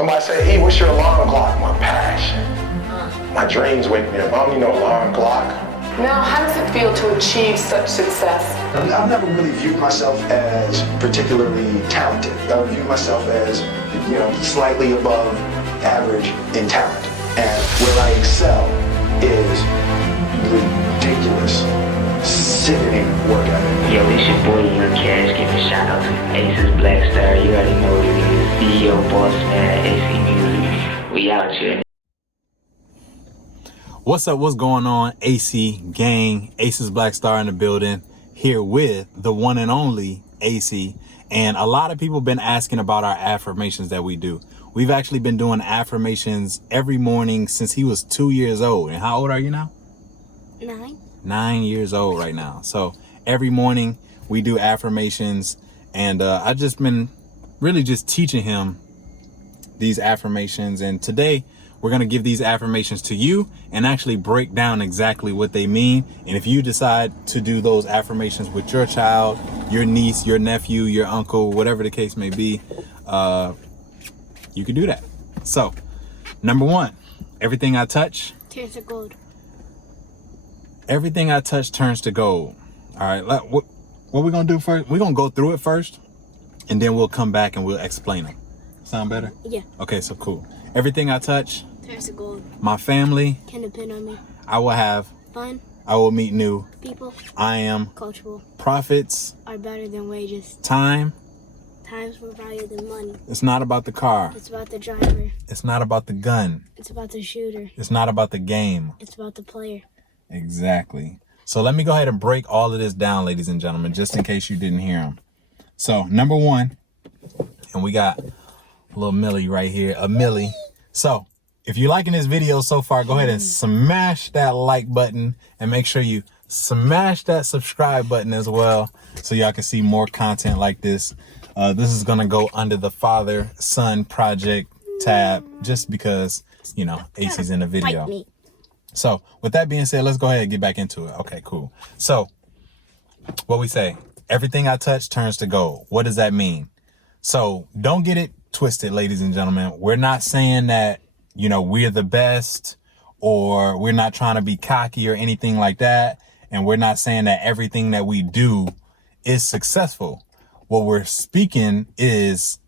Somebody say, E, what's your alarm clock? My passion. My dreams wake me up. I don't need no alarm clock. Now, how does it feel to achieve such success? I've never really viewed myself as particularly talented. I view myself as, slightly above average in talent. And where I excel is ridiculous, sickening work ethic. Yo, it's your boy Young Cash giving shout out to AcesBlackStar. You already know what it is. CEO, boss man, AC Music. We out here. What's up? What's going on? AC gang, AcesBlackStar in the building, here with the one and only AC. And a lot of people been asking about our affirmations that we do. We've actually been doing affirmations every morning since he was 2 years old. And how old are you now? 9. 9 years old right now. So every morning we do affirmations, and I've just been really just teaching him these affirmations. And today we're going to give these affirmations to you and actually break down exactly what they mean. And if you decide to do those affirmations with your child, your niece, your nephew, your uncle, whatever the case may be, you can do that. So, number 1, everything I touch Turns to gold. Everything I touch turns to gold. All right, what we're going to do first, we're going to go through it first, and then we'll come back and we'll explain them. Sound better? Yeah. Okay, so cool. Everything I touch Turns to gold. My family Can depend on me. I will have Fun. I will meet new People. I am Coachable. profits. Are better than wages. Time. Times more valuable than money. It's not about the car. It's about the driver. It's not about the gun. It's about the shooter. It's not about the game. It's about the player. Exactly. So let me go ahead and break all of this down, ladies and gentlemen, just in case you didn't hear them. So number 1, and we got a little Millie right here, a Millie. So if you're liking this video so far, go ahead and smash that like button and make sure you smash that subscribe button as well, so y'all can see more content like this. This is going to go under the Father Son Project tab just because, AC's in the video. Fight me. So with that being said, let's go ahead and get back into it. Okay, cool. So what we say, everything I touch turns to gold. What does that mean? So don't get it twisted, ladies and gentlemen. We're not saying that, we're the best, or we're not trying to be cocky or anything like that. And we're not saying that everything that we do is successful. What we're speaking is,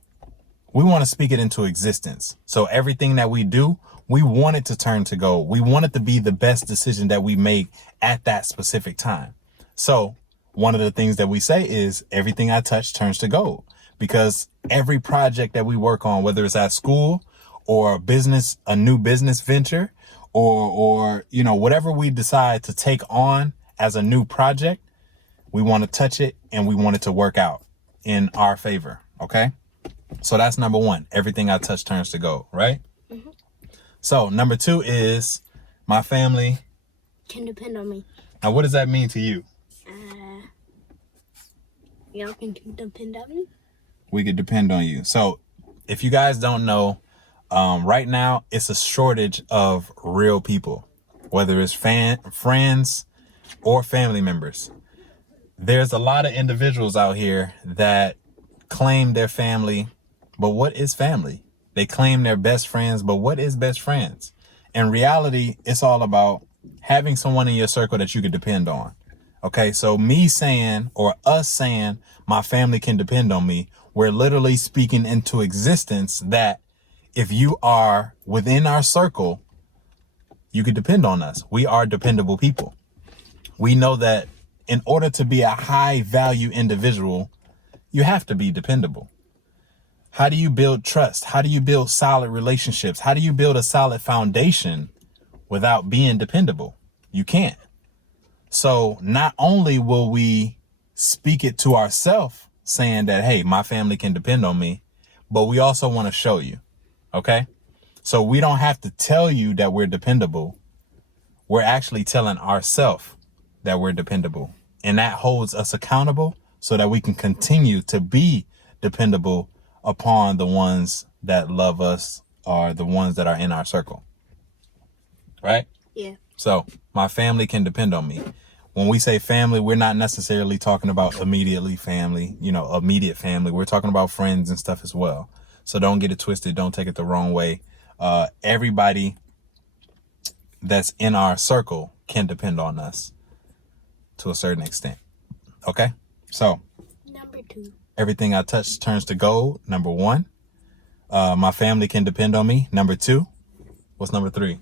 we want to speak it into existence. So everything that we do, we want it to turn to gold. We want it to be the best decision that we make at that specific time. So one of the things that we say is everything I touch turns to gold, because every project that we work on, whether it's at school or a new business venture, or whatever we decide to take on as a new project, we want to touch it and we want it to work out in our favor. Okay. So that's number 1. Everything I touch turns to gold, right? Mm-hmm. So number 2 is my family Can depend on me. Now, what does that mean to you? Y'all can depend on me. We could depend on you. So if you guys don't know, right now it's a shortage of real people, whether it's friends or family members. There's a lot of individuals out here that claim their family, but what is family? They claim they're best friends, but what is best friends? In reality, it's all about having someone in your circle that you can depend on. Okay, so me saying, or us saying, my family can depend on me, we're literally speaking into existence that if you are within our circle, you can depend on us. We are dependable people. We know that in order to be a high value individual, you have to be dependable. How do you build trust? How do you build solid relationships? How do you build a solid foundation without being dependable? You can't. So not only will we speak it to ourselves saying that, hey, my family can depend on me, but we also want to show you. Okay. So we don't have to tell you that we're dependable. We're actually telling ourselves that we're dependable, and that holds us accountable so that we can continue to be dependable upon the ones that love us, or the ones that are in our circle. Right? Yeah. So my family can depend on me. When we say family, we're not necessarily talking about immediate family. We're talking about friends and stuff as well. So don't get it twisted. Don't take it the wrong way. Everybody that's in our circle can depend on us to a certain extent. Okay? So Number 2. everything I touch turns to gold. Number 1. My family can depend on me. Number 2. What's number 3?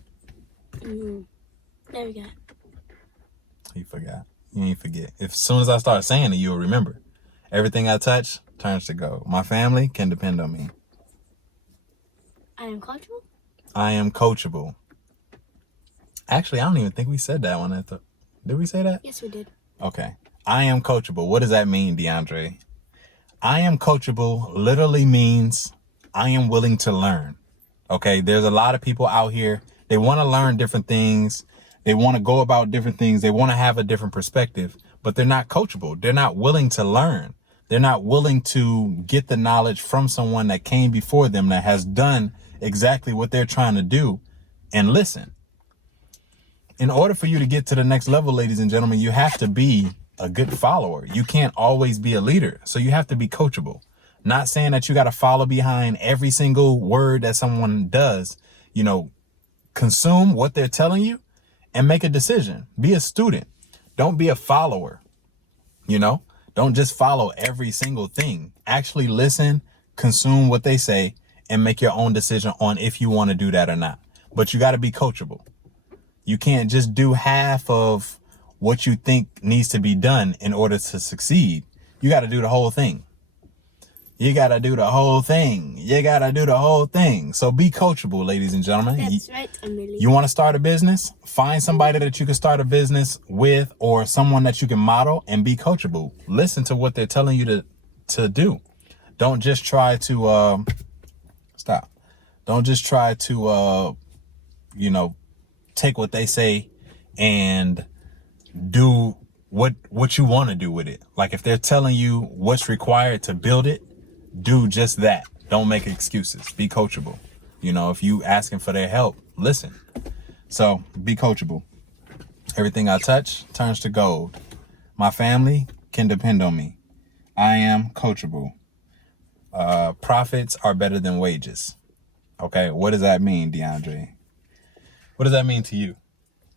There we go. You forgot. You ain't forget. As soon as I start saying it, you'll remember. Everything I touch turns to gold. My family can depend on me. I am coachable. I am coachable. Actually, I don't even think we said that one. Did we say that? Yes, we did. Okay. I am coachable. What does that mean, DeAndre? I am coachable literally means I am willing to learn. Okay. There's a lot of people out here. They want to learn different things. They want to go about different things. They want to have a different perspective, but they're not coachable. They're not willing to learn. They're not willing to get the knowledge from someone that came before them that has done exactly what they're trying to do and listen. In order for you to get to the next level, ladies and gentlemen, you have to be a good follower. You can't always be a leader. So you have to be coachable. Not saying that you got to follow behind every single word that someone does. You know, consume what they're telling you and make a decision. Be a student. Don't be a follower. You know, don't just follow every single thing. Actually listen, consume what they say, and make your own decision on if you want to do that or not. But you got to be coachable. You can't just do half of what you think needs to be done in order to succeed. You got to do the whole thing. You got to do the whole thing. You got to do the whole thing. So be coachable, ladies and gentlemen. That's right, Amelie. You want to start a business? Find somebody that you can start a business with or someone that you can model and be coachable. Listen to what they're telling you to do. Don't just try to Don't just try to take what they say and do what you want to do with it. Like if they're telling you what's required to build it, do just that. Don't make excuses. Be coachable. You know, if you asking for their help, listen. So be coachable. Everything I touch turns to gold. My family can depend on me. I am coachable. Profits are better than wages. Okay, what does that mean, DeAndre? What does that mean to you?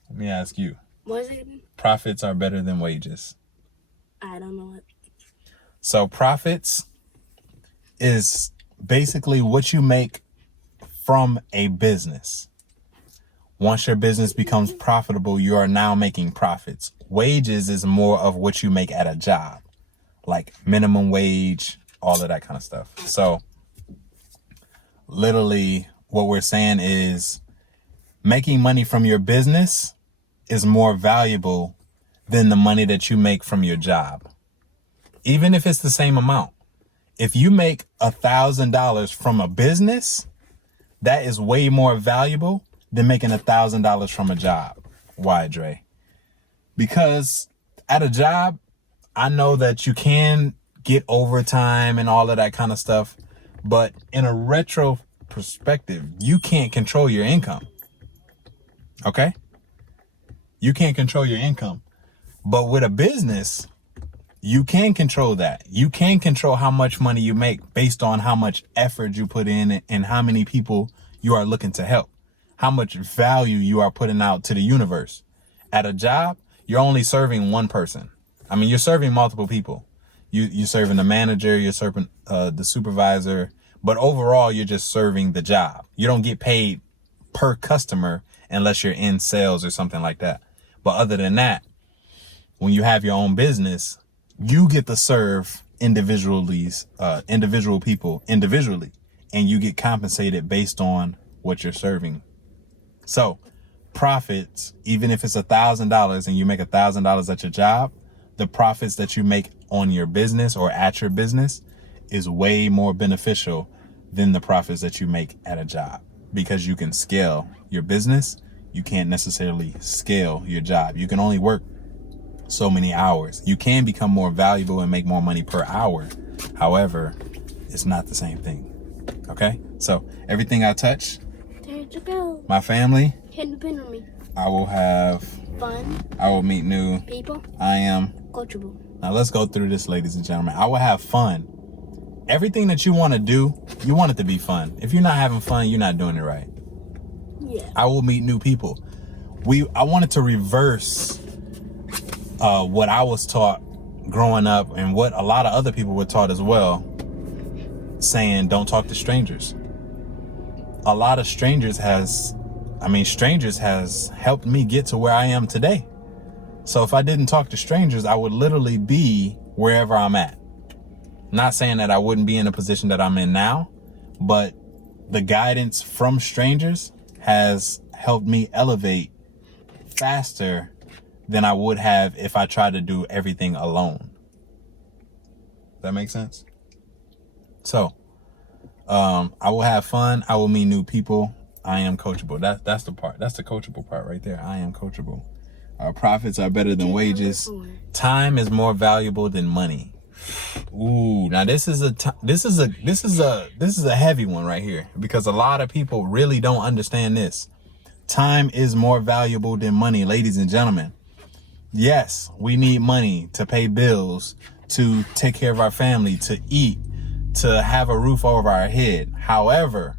Let me ask you. What is it? Profits are better than wages. I don't know it. So profits is basically what you make from a business. Once your business becomes profitable, you are now making profits. Wages is more of what you make at a job, like minimum wage, all of that kind of stuff. So literally what we're saying is making money from your business is more valuable than the money that you make from your job. Even if it's the same amount. If you make $1,000 from a business, that is way more valuable than making $1,000 from a job. Why, Dre? Because at a job, I know that you can get overtime and all of that kind of stuff, but in a retro perspective, you can't control your income. Okay? You can't control your income. But with a business, you can control that. You can control how much money you make based on how much effort you put in and how many people you are looking to help, how much value you are putting out to the universe. At a job, you're only serving one person. I mean, you're serving multiple people. You're serving the manager, you're serving the supervisor, but overall, you're just serving the job. You don't get paid per customer unless you're in sales or something like that. But other than that, when you have your own business, you get to serve individual people individually, and you get compensated based on what you're serving. So profits, even if it's $1,000 and you make $1,000 at your job, the profits that you make on your business or at your business is way more beneficial than the profits that you make at a job, because you can scale your business. You can't necessarily scale your job. You can only work so many hours. You can become more valuable and make more money per hour. However, it's not the same thing. Okay? So everything I touch, There you go. my family, Can depend on me. I will have, Fun. I will meet new, People. I am. Coachable. Now let's go through this, ladies and gentlemen. I will have fun. everything that you want to do, you want it to be fun. If you're not having fun, you're not doing it right. Yeah. I will meet new people. I wanted to reverse what I was taught growing up and what a lot of other people were taught as well, saying don't talk to strangers. A lot of strangers has helped me get to where I am today. So if I didn't talk to strangers, I would literally be wherever I'm at. Not saying that I wouldn't be in the position that I'm in now, but the guidance from strangers has helped me elevate faster than I would have if I tried to do everything alone. Does that make sense? So, I will have fun. I will meet new people. I am coachable. That's the part. That's the coachable part right there. I am coachable. Profits are better than wages. Time is more valuable than money. Ooh, now this is a heavy one right here, because a lot of people really don't understand this. Time is more valuable than money, ladies and gentlemen. Yes, we need money to pay bills, to take care of our family, to eat, to have a roof over our head. However,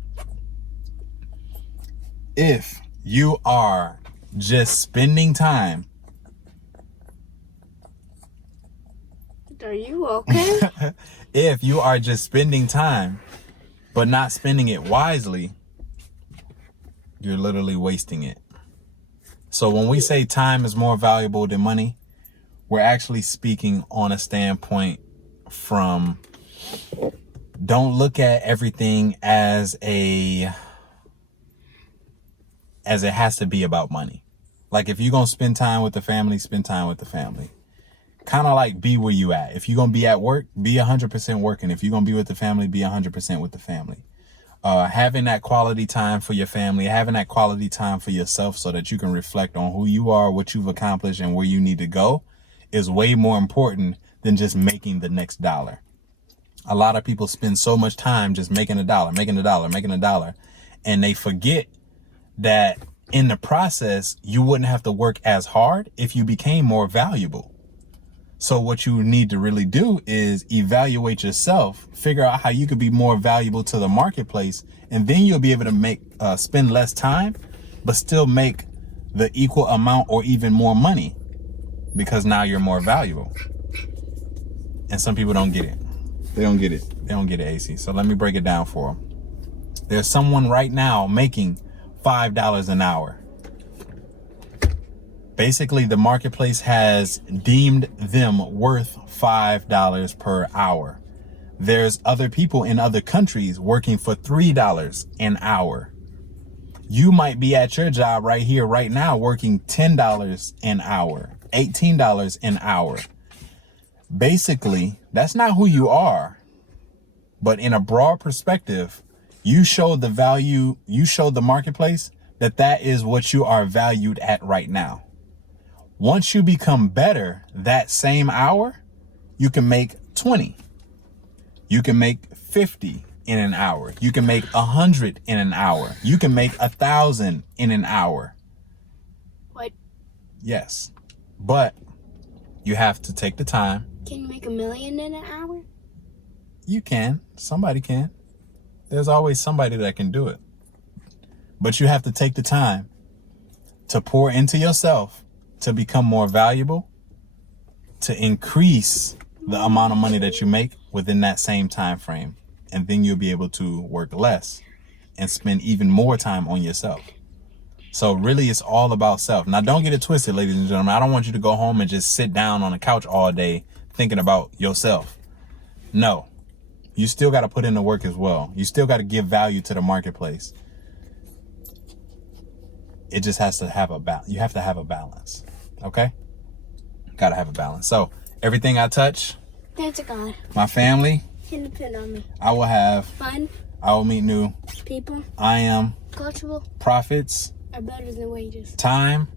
if you are just spending time, Are you okay? if you are just spending time, but not spending it wisely, you're literally wasting it. So when we say time is more valuable than money, we're actually speaking on a standpoint from, don't look at everything as it has to be about money. Like if you're going to spend time with the family, spend time with the family. Kind of like be where you at. If you're going to be at work, be 100% working. If you're going to be with the family, be 100% with the family. Having that quality time for your family, having that quality time for yourself so that you can reflect on who you are, what you've accomplished, and where you need to go is way more important than just making the next dollar. A lot of people spend so much time just making a dollar, and they forget that in the process, you wouldn't have to work as hard if you became more valuable. So what you need to really do is evaluate yourself, figure out how you could be more valuable to the marketplace, and then you'll be able to spend less time, but still make the equal amount or even more money, because now you're more valuable. And some people don't get it. They don't get it, AC. So let me break it down for them. There's someone right now making $5 an hour. Basically, the marketplace has deemed them worth $5 per hour. There's other people in other countries working for $3 an hour. You might be at your job right here, right now, working $10 an hour, $18 an hour. Basically, that's not who you are. But in a broad perspective, you show the value, you show the marketplace that is what you are valued at right now. Once you become better that same hour, you can make 20. You can make 50 in an hour. You can make 100 in an hour. You can make 1,000 in an hour. What? Yes. But you have to take the time. Can you make $1 million in an hour? You can. Somebody can. There's always somebody that can do it. But you have to take the time to pour into yourself, to become more valuable, to increase the amount of money that you make within that same time frame. And then you'll be able to work less and spend even more time on yourself. So really, it's all about self. Now, don't get it twisted, ladies and gentlemen. I don't want you to go home and just sit down on the couch all day thinking about yourself. No, you still got to put in the work as well. You still got to give value to the marketplace. It just has to have a balance. You have to have a balance. Okay? Got to have a balance. So everything I touch, Thanks to God. my family, Can depend on me. I will have Fun. I will meet new People. I am Coachable. profits, Are better than wages. time.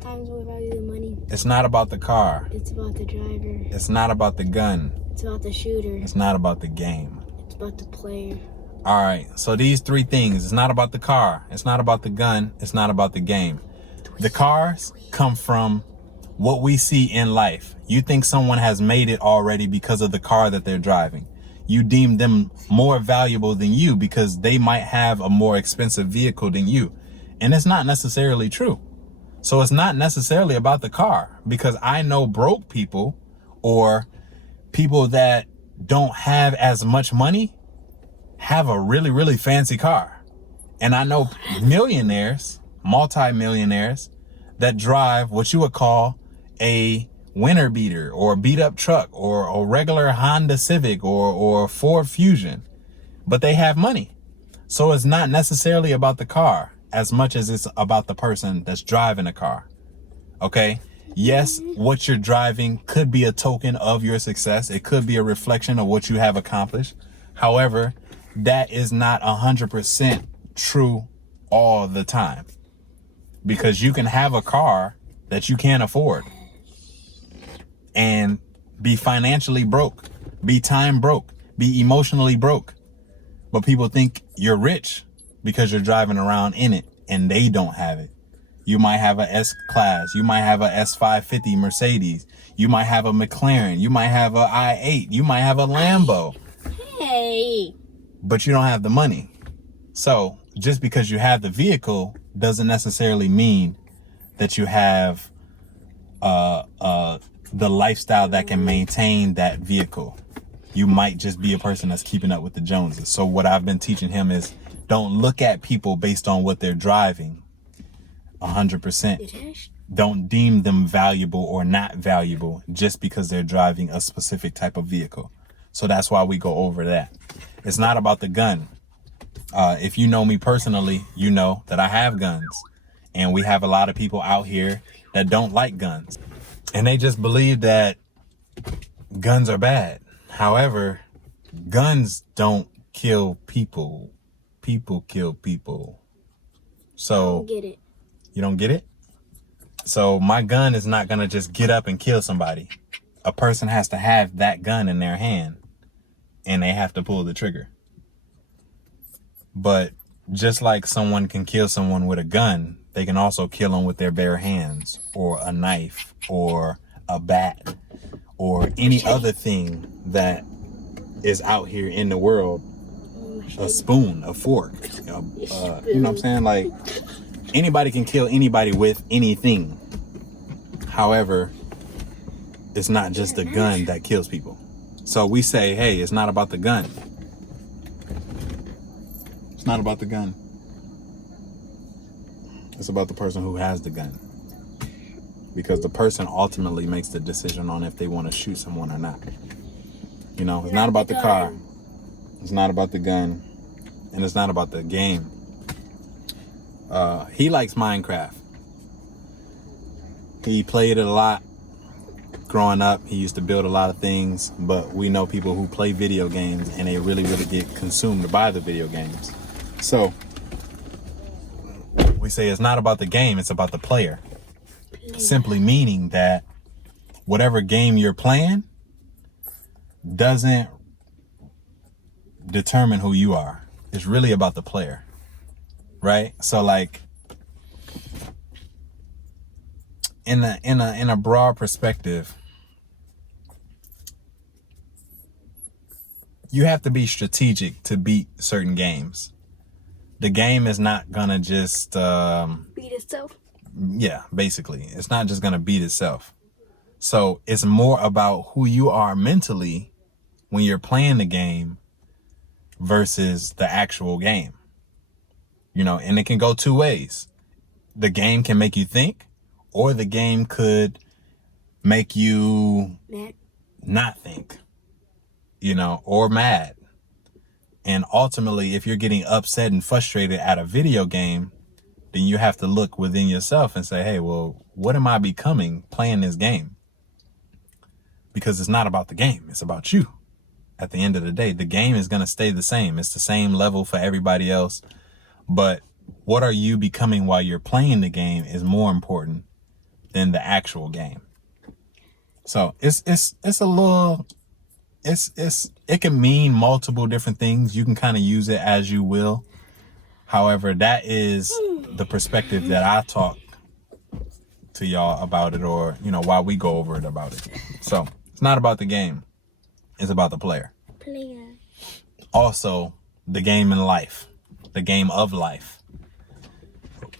Time's more valuable than money. It's not about the car. It's about the driver. It's not about the gun. It's about the shooter. It's not about the game. It's about the player. All right. So these three things. It's not about the car. It's not about the gun. It's not about the game. The cars come from what we see in life. You think someone has made it already because of the car that they're driving. you deem them more valuable than you because they might have a more expensive vehicle than you. And it's not necessarily true. So it's not necessarily about the car, because I know broke people or people that don't have as much money have a really, really fancy car. And I know millionaires, multi-millionaires that drive what you would call a winter beater or a beat up truck or a regular Honda Civic or Ford Fusion, but they have money. So it's not necessarily about the car as much as it's about the person that's driving a car. Okay. Yes, what you're driving could be a token of your success. It could be a reflection of what you have accomplished. However, that is not 100% true all the time, because you can have a car that you can't afford and be financially broke, be time broke, be emotionally broke. But people think you're rich because you're driving around in it and they don't have it. You might have a S-Class. You might have a S550 Mercedes. You might have a McLaren. You might have a i8. You might have a Lambo. Hey. But you don't have the money. So just because you have the vehicle doesn't necessarily mean that you have the lifestyle that can maintain that vehicle. You might just be a person that's keeping up with the Joneses. So what I've been teaching him is don't look at people based on what they're driving 100%. Don't deem them valuable or not valuable just because they're driving a specific type of vehicle. So that's why we go over that. It's not about the gun. If you know me personally, you know that I have guns, and we have a lot of people out here that don't like guns, and they just believe that guns are bad. However, guns don't kill people. People kill people. So I don't get it. You don't get it? So my gun is not going to just get up and kill somebody. A person has to have that gun in their hand and they have to pull the trigger. But just like someone can kill someone with a gun, they can also kill them with their bare hands or a knife or a bat or any other thing that is out here in the world. A spoon, a fork, you know what I'm saying? Like, anybody can kill anybody with anything. However, it's not just the gun that kills people. So we say, hey, it's not about the gun. It's not about the gun. It's about the person who has the gun. Because the person ultimately makes the decision on if they want to shoot someone or not. You know, it's not about the car. It's not about the gun. And it's not about the game. He likes Minecraft. He played it a lot growing up. He used to build a lot of things, but we know people who play video games and they really, really get consumed by the video games. So we say it's not about the game, it's about the player. Simply meaning that whatever game you're playing doesn't determine who you are. It's really about the player. Right? So like in a broad perspective, you have to be strategic to beat certain games. The game is not gonna just Beat itself. Yeah, basically. It's not just gonna beat itself. So it's more about who you are mentally when you're playing the game versus the actual game. You know, and it can go two ways. The game can make you think, or the game could make you not think, you know, or mad. And ultimately, if you're getting upset and frustrated at a video game, then you have to look within yourself and say, hey, well, what am I becoming playing this game? Because it's not about the game. It's about you. At the end of the day, the game is going to stay the same. It's the same level for everybody else. But what are you becoming while you're playing the game is more important than the actual game. So it can mean multiple different things. You can kind of use it as you will. However, that is the perspective that I talk to y'all about it, or, you know, while we go over it about it. So it's not about the game. It's about the player. Player. also the game in life, the game of life,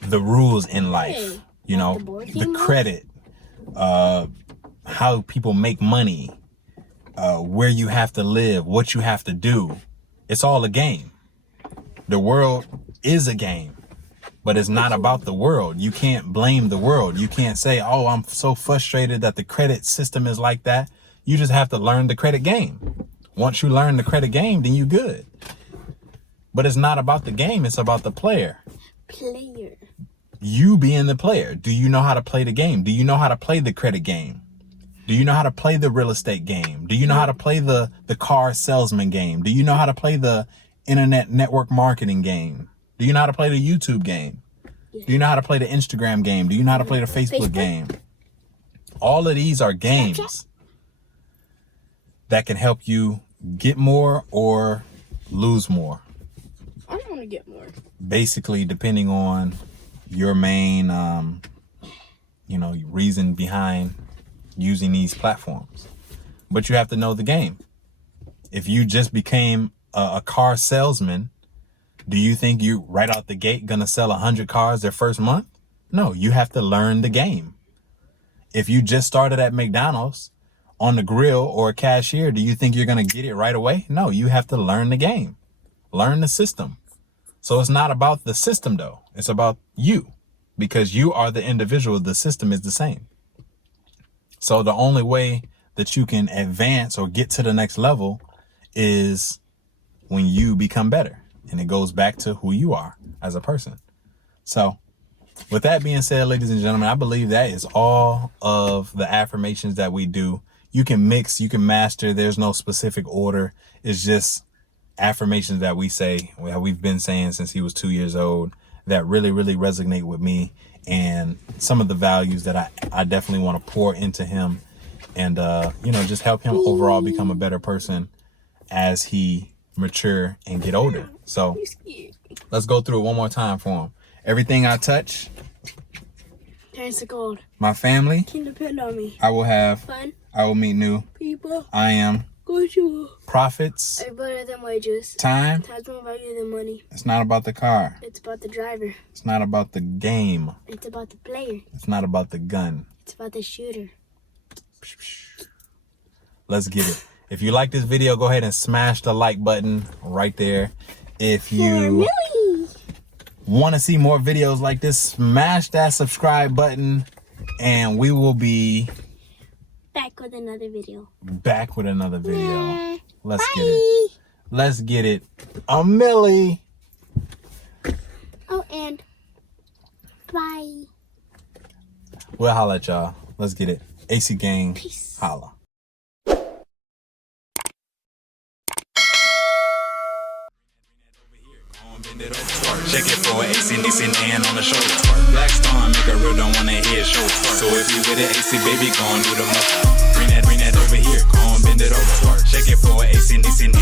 the rules in life, you know, the credit, how people make money, where you have to live, what you have to do. It's all a game. The world is a game, but it's not about the world. You can't blame the world. You can't say, oh, I'm so frustrated that the credit system is like that. You just have to learn the credit game. Once you learn the credit game, then you good. But it's not about the game. It's about the player. You being the player. Do you know how to play the game? Do you know how to play the credit game? Do you know how to play the real estate game? Do you know how to play the car salesman game? Do you know how to play the internet network marketing game? Do you know how to play the YouTube game? Do you know how to play the Instagram game? Do you know how to play the Facebook game? All of these are games that can help you get more or lose more. I don't want to get more. Basically, depending on your main, reason behind using these platforms. But you have to know the game. If you just became a car salesman, do you think you right out the gate gonna sell 100 cars their first month? No, you have to learn the game. If you just started at McDonald's on the grill or a cashier, do you think you're gonna get it right away? No, you have to learn the game, learn the system. So it's not about the system though. It's about you, because you are the individual. The system is the same. So the only way that you can advance or get to the next level is when you become better. And it goes back to who you are as a person. So with that being said, ladies and gentlemen, I believe that is all of the affirmations that we do. You can mix, you can master. There's no specific order. It's just affirmations that we say, we've been saying since he was 2 years old, that really, really resonate with me, and some of the values that I definitely want to pour into him and, just help him overall become a better person as he mature and get older. So let's go through it one more time for him. Everything I touch turns to gold. My family Can depend on me. I will have Fun. I will meet new People. I am Coachable. profits. Are better than wages. Time. Time's more value than money. It's not about the car. It's about the driver. It's not about the game. It's about the player. It's not about the gun. It's about the shooter. Let's get it. If you like this video, go ahead and smash the like button right there. If you want to see more videos like this, smash that subscribe button, and we will be back with another video. Let's get it. Let's get it. A Millie. Oh, and bye. We'll holla at y'all. Let's get it. AC Gang. Peace. Holla. Check it for an AC Nixon and on the shoulder. Black Star, make a real, don't wanna hear it show. So if you with it, AC baby, go and do the most. Bring that over here, go and bend it over. Check it for an AC Nixon